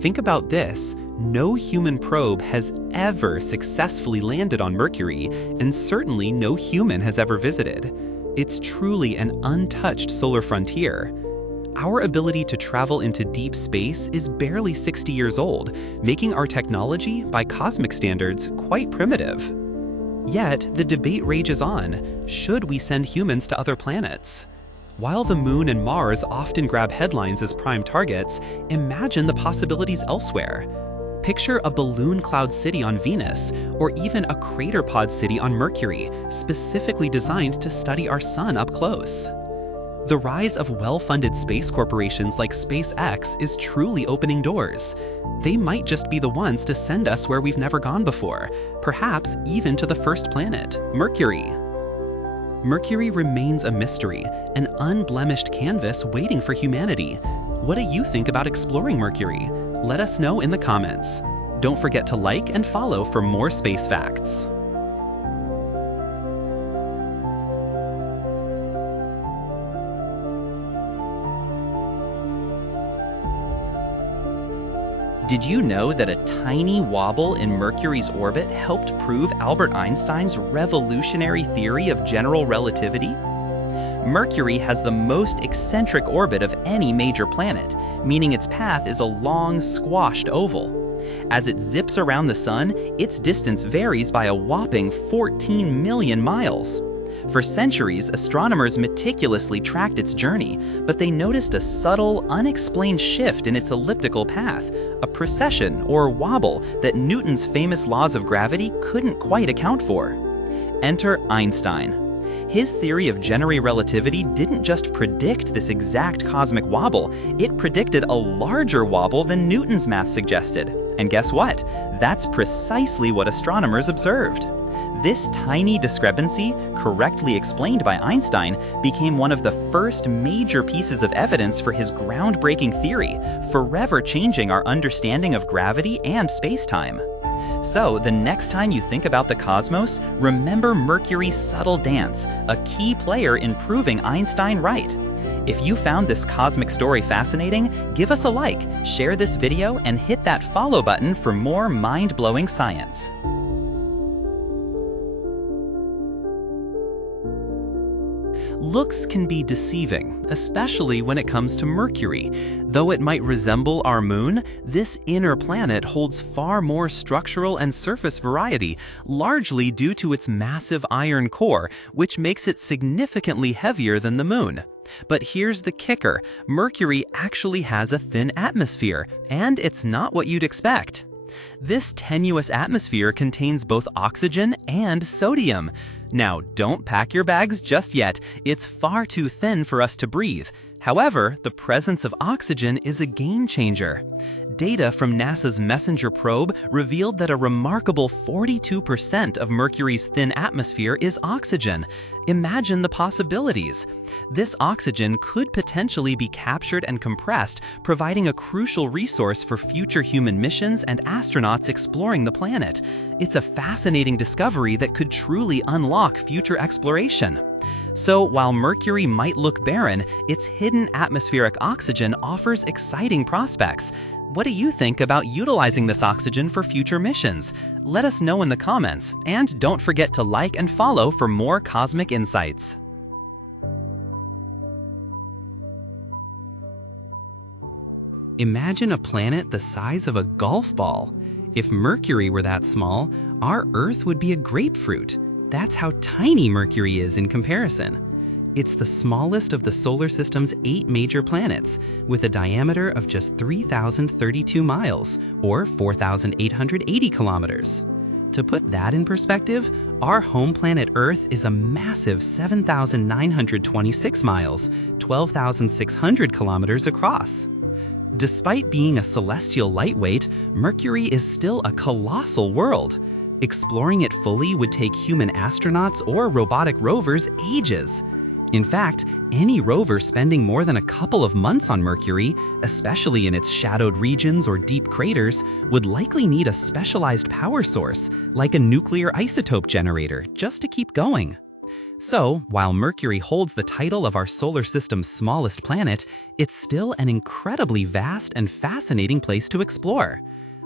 Think about this. No human probe has ever successfully landed on Mercury, and certainly no human has ever visited. It's truly an untouched solar frontier. Our ability to travel into deep space is barely 60 years old, making our technology, by cosmic standards, quite primitive. Yet, the debate rages on. Should we send humans to other planets? While the Moon and Mars often grab headlines as prime targets, imagine the possibilities elsewhere. Picture a balloon cloud city on Venus, or even a crater pod city on Mercury, specifically designed to study our sun up close. The rise of well-funded space corporations like SpaceX is truly opening doors. They might just be the ones to send us where we've never gone before, perhaps even to the first planet, Mercury. Mercury remains a mystery, an unblemished canvas waiting for humanity. What do you think about exploring Mercury? Let us know in the comments. Don't forget to like and follow for more space facts. Did you know that a tiny wobble in Mercury's orbit helped prove Albert Einstein's revolutionary theory of general relativity? Mercury has the most eccentric orbit of any major planet, meaning its path is a long, squashed oval. As it zips around the Sun, its distance varies by a whopping 14 million miles. For centuries, astronomers meticulously tracked its journey, but they noticed a subtle, unexplained shift in its elliptical path, a precession or wobble that Newton's famous laws of gravity couldn't quite account for. Enter Einstein. His theory of general relativity didn't just predict this exact cosmic wobble, it predicted a larger wobble than Newton's math suggested. And guess what? That's precisely what astronomers observed. This tiny discrepancy, correctly explained by Einstein, became one of the first major pieces of evidence for his groundbreaking theory, forever changing our understanding of gravity and space-time. So, the next time you think about the cosmos, remember Mercury's subtle dance, a key player in proving Einstein right. If you found this cosmic story fascinating, give us a like, share this video, and hit that follow button for more mind-blowing science. Looks can be deceiving, especially when it comes to Mercury. Though it might resemble our moon, this inner planet holds far more structural and surface variety, largely due to its massive iron core, which makes it significantly heavier than the moon. But here's the kicker: Mercury actually has a thin atmosphere, and it's not what you'd expect. This tenuous atmosphere contains both oxygen and sodium. Now, don't pack your bags just yet. It's far too thin for us to breathe. However, the presence of oxygen is a game changer. Data from NASA's Messenger probe revealed that a remarkable 42% of Mercury's thin atmosphere is oxygen. Imagine the possibilities. This oxygen could potentially be captured and compressed, providing a crucial resource for future human missions and astronauts exploring the planet. It's a fascinating discovery that could truly unlock future exploration. So, while Mercury might look barren, its hidden atmospheric oxygen offers exciting prospects. What do you think about utilizing this oxygen for future missions? Let us know in the comments, and don't forget to like and follow for more cosmic insights. Imagine a planet the size of a golf ball. If Mercury were that small, our Earth would be a grapefruit. That's how tiny Mercury is in comparison. It's the smallest of the solar system's 8 major planets, with a diameter of just 3,032 miles, or 4,880 kilometers. To put that in perspective, our home planet Earth is a massive 7,926 miles, 12,600 kilometers across. Despite being a celestial lightweight, Mercury is still a colossal world. Exploring it fully would take human astronauts or robotic rovers ages. In fact, any rover spending more than a couple of months on Mercury, especially in its shadowed regions or deep craters, would likely need a specialized power source, like a nuclear isotope generator, just to keep going. So, while Mercury holds the title of our solar system's smallest planet, it's still an incredibly vast and fascinating place to explore.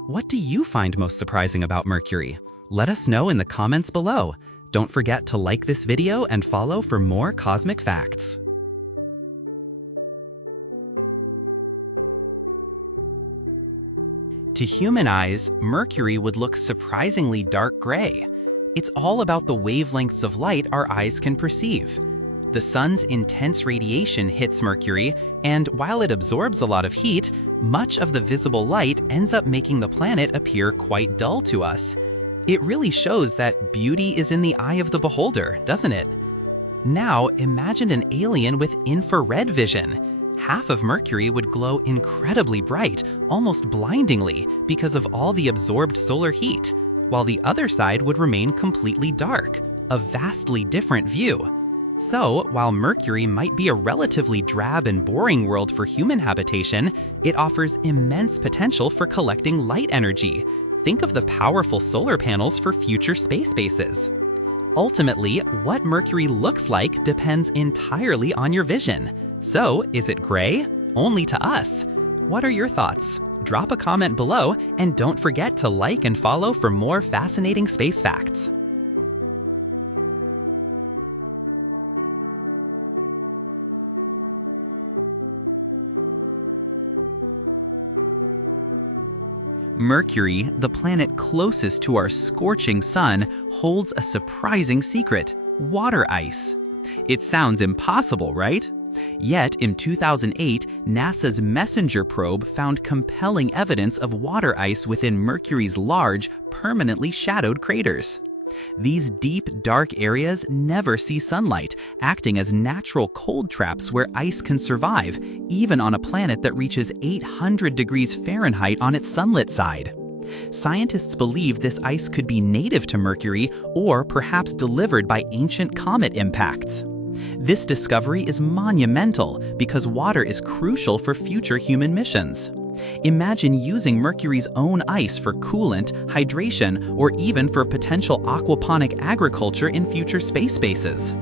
What do you find most surprising about Mercury? Let us know in the comments below. Don't forget to like this video and follow for more cosmic facts. To human eyes, Mercury would look surprisingly dark gray. It's all about the wavelengths of light our eyes can perceive. The sun's intense radiation hits Mercury, and while it absorbs a lot of heat, much of the visible light ends up making the planet appear quite dull to us. It really shows that beauty is in the eye of the beholder, doesn't it? Now, imagine an alien with infrared vision. Half of Mercury would glow incredibly bright, almost blindingly, because of all the absorbed solar heat, while the other side would remain completely dark, a vastly different view. So, while Mercury might be a relatively drab and boring world for human habitation, it offers immense potential for collecting light energy. Think of the powerful solar panels for future space bases. Ultimately, what Mercury looks like depends entirely on your vision. So, is it gray? Only to us. What are your thoughts? Drop a comment below, and don't forget to like and follow for more fascinating space facts. Mercury, the planet closest to our scorching sun, holds a surprising secret: water ice. It sounds impossible, right? Yet, in 2008, NASA's MESSENGER probe found compelling evidence of water ice within Mercury's large, permanently shadowed craters. These deep, dark areas never see sunlight, acting as natural cold traps where ice can survive, even on a planet that reaches 800 degrees Fahrenheit on its sunlit side. Scientists believe this ice could be native to Mercury or perhaps delivered by ancient comet impacts. This discovery is monumental because water is crucial for future human missions. Imagine using Mercury's own ice for coolant, hydration, or even for potential aquaponic agriculture in future space bases.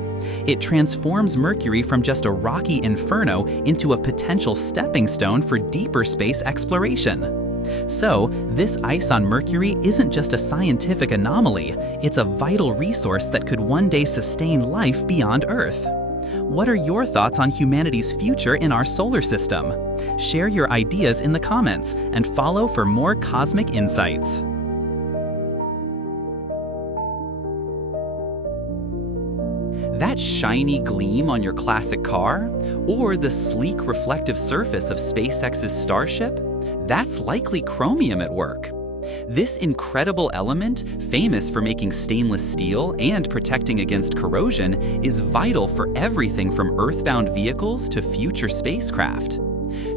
It transforms Mercury from just a rocky inferno into a potential stepping stone for deeper space exploration. So, this ice on Mercury isn't just a scientific anomaly, it's a vital resource that could one day sustain life beyond Earth. What are your thoughts on humanity's future in our solar system? Share your ideas in the comments and follow for more cosmic insights. That shiny gleam on your classic car? Or the sleek reflective surface of SpaceX's Starship? That's likely chromium at work. This incredible element, famous for making stainless steel and protecting against corrosion, is vital for everything from Earthbound vehicles to future spacecraft.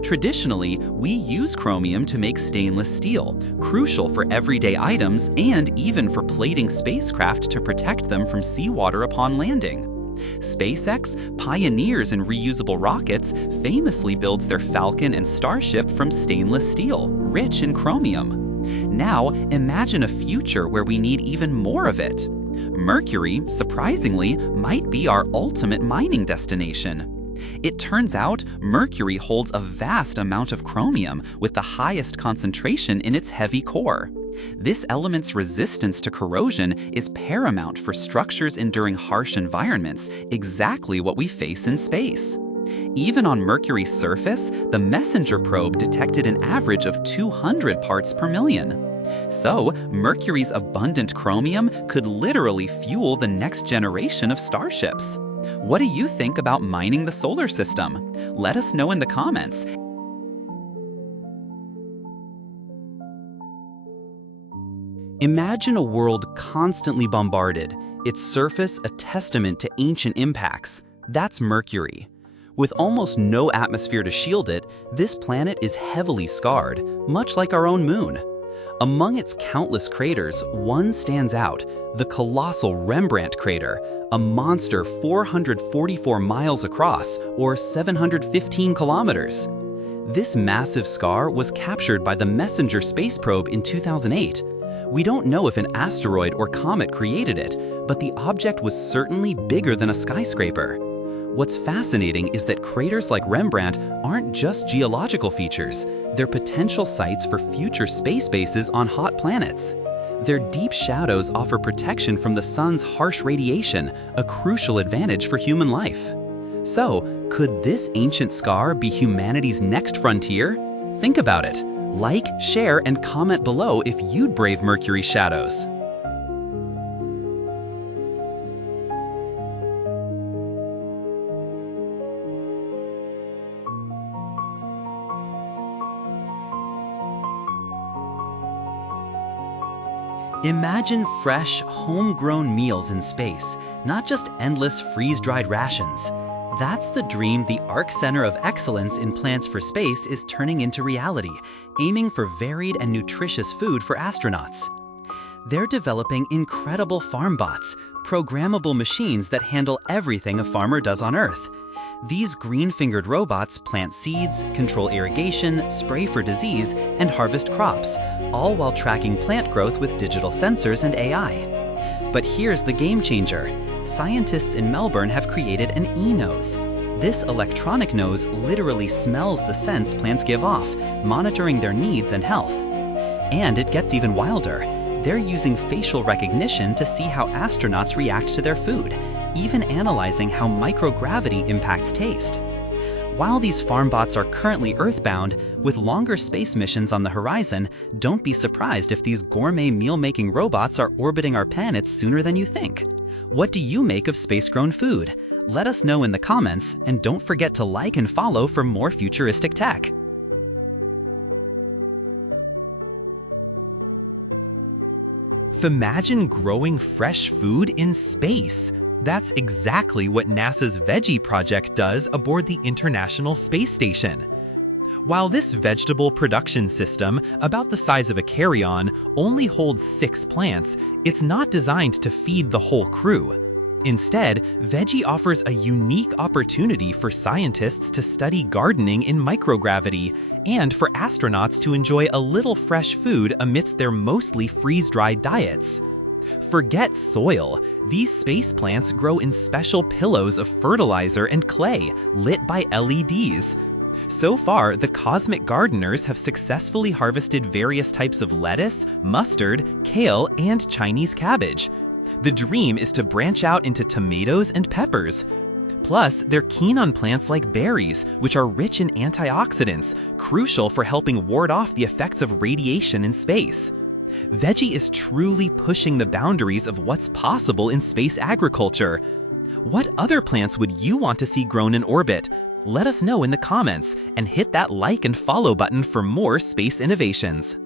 Traditionally, we use chromium to make stainless steel, crucial for everyday items and even for plating spacecraft to protect them from seawater upon landing. SpaceX, pioneers in reusable rockets, famously builds their Falcon and Starship from stainless steel, rich in chromium. Now, imagine a future where we need even more of it. Mercury, surprisingly, might be our ultimate mining destination. It turns out Mercury holds a vast amount of chromium with the highest concentration in its heavy core. This element's resistance to corrosion is paramount for structures enduring harsh environments, exactly what we face in space. Even on Mercury's surface, the MESSENGER probe detected an average of 200 parts per million. So, Mercury's abundant chromium could literally fuel the next generation of starships. What do you think about mining the solar system? Let us know in the comments. Imagine a world constantly bombarded, its surface a testament to ancient impacts. That's Mercury. With almost no atmosphere to shield it, this planet is heavily scarred, much like our own moon. Among its countless craters, one stands out, the colossal Rembrandt crater, a monster 444 miles across, or 715 kilometers. This massive scar was captured by the MESSENGER space probe in 2008. We don't know if an asteroid or comet created it, but the object was certainly bigger than a skyscraper. What's fascinating is that craters like Rembrandt aren't just geological features, they're potential sites for future space bases on hot planets. Their deep shadows offer protection from the sun's harsh radiation, a crucial advantage for human life. So, could this ancient scar be humanity's next frontier? Think about it. Like, share, and comment below if you'd brave Mercury's shadows. Imagine fresh, homegrown meals in space, not just endless freeze-dried rations. That's the dream the Arc Center of Excellence in Plants for Space is turning into reality, aiming for varied and nutritious food for astronauts. They're developing incredible farmbots, programmable machines that handle everything a farmer does on Earth. These green-fingered robots plant seeds, control irrigation, spray for disease, and harvest crops, all while tracking plant growth with digital sensors and AI. But here's the game changer. Scientists in Melbourne have created an e-nose. This electronic nose literally smells the scents plants give off, monitoring their needs and health. And it gets even wilder. They're using facial recognition to see how astronauts react to their food, even analyzing how microgravity impacts taste. While these farmbots are currently Earthbound, with longer space missions on the horizon, don't be surprised if these gourmet meal-making robots are orbiting our planets sooner than you think. What do you make of space-grown food? Let us know in the comments, and don't forget to like and follow for more futuristic tech. Imagine growing fresh food in space. That's exactly what NASA's Veggie project does aboard the International Space Station. While this vegetable production system, about the size of a carry-on, only holds 6 plants, it's not designed to feed the whole crew. Instead, Veggie offers a unique opportunity for scientists to study gardening in microgravity and for astronauts to enjoy a little fresh food amidst their mostly freeze-dried diets. Forget soil. These space plants grow in special pillows of fertilizer and clay, lit by LEDs. So far, the cosmic gardeners have successfully harvested various types of lettuce, mustard, kale, and Chinese cabbage. The dream is to branch out into tomatoes and peppers. Plus, they're keen on plants like berries, which are rich in antioxidants, crucial for helping ward off the effects of radiation in space. Veggie is truly pushing the boundaries of what's possible in space agriculture. What other plants would you want to see grown in orbit? Let us know in the comments, and hit that like and follow button for more space innovations.